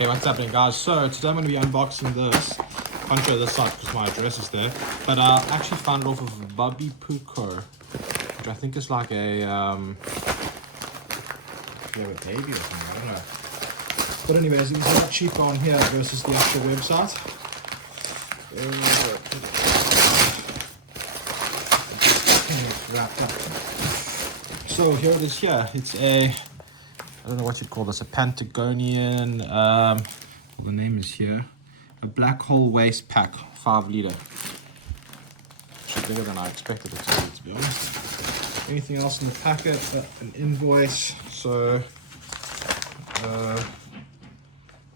Hey, what's happening, guys? So today I'm going to be unboxing this. Can't show this side because my address is there, but I actually found it off of Bubby Puko, which I think is like a baby or something, I don't know. But anyways, it was a lot cheaper on here versus the actual website. Wrapped up. So here it is here. It's a, I don't know what you'd call this, a Patagonian, well, the name is here, a black hole waste pack, 5 litre. Actually bigger than I expected it to be honest. Anything else in the packet? An invoice. So,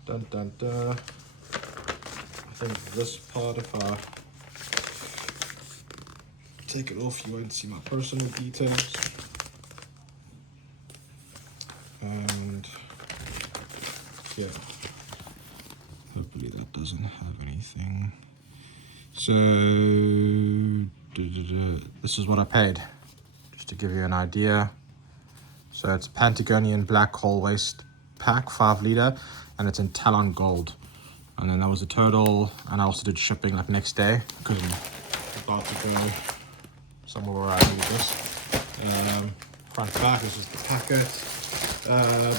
dun dun dun. I think this part, if I take it off, you won't see my personal details. And yeah, hopefully that doesn't have anything. So this is what I paid, just to give you an idea. So it's Patagonian black hole waste pack, 5 litre, and it's in Talon gold. And then that was the total, and I also did shipping like next day because I'm about to go somewhere where I need this. Front to back, this is the packet. I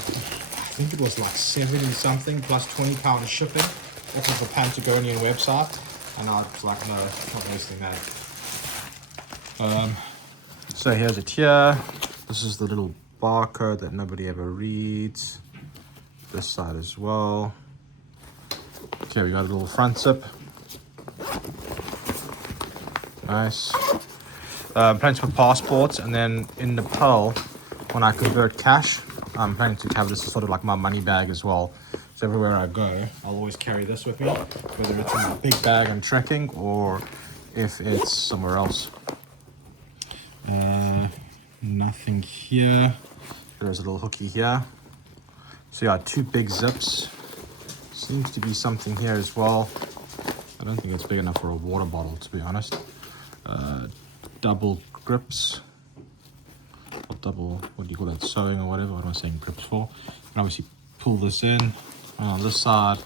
think it was like 70 something plus £20 of shipping off of the Patagonian website, and I was like, no, not wasting that. So here's it here. This is the little barcode that nobody ever reads. This side as well. Okay, we got a little front zip. Nice. Planning to put passports, and then in Nepal, when I convert cash, I'm planning to have this as sort of like my money bag as well. So everywhere I go, I'll always carry this with me, whether it's in a big bag I'm trekking or if it's somewhere else. Nothing here. There's a little hooky here. So yeah, 2 big zips. Seems to be something here as well. I don't think it's big enough for a water bottle, to be honest. Double grips. Or double, what do you call that, sewing or whatever, what am I saying grips for? You can obviously pull this in. And on this side,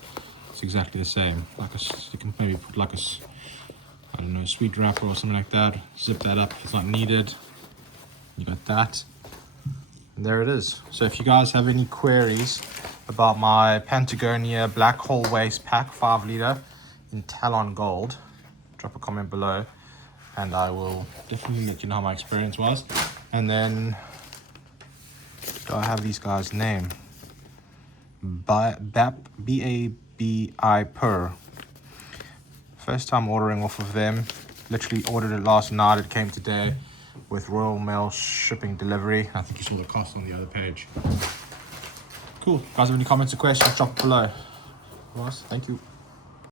it's exactly the same. Like you can maybe put like a, I don't know, sweet wrapper or something like that. Zip that up if it's not needed. You got that. And there it is. So if you guys have any queries about my Patagonia black hole waste pack, 5 litre in Talon gold, drop a comment below and I will definitely let you know how my experience was. And then, do I have these guys' name? B-A-B-I per. First time ordering off of them. Literally ordered it last night. It came today with Royal Mail shipping delivery. I think you saw the cost on the other page. Cool. Guys, have any comments or questions, drop it below. Ross, thank you.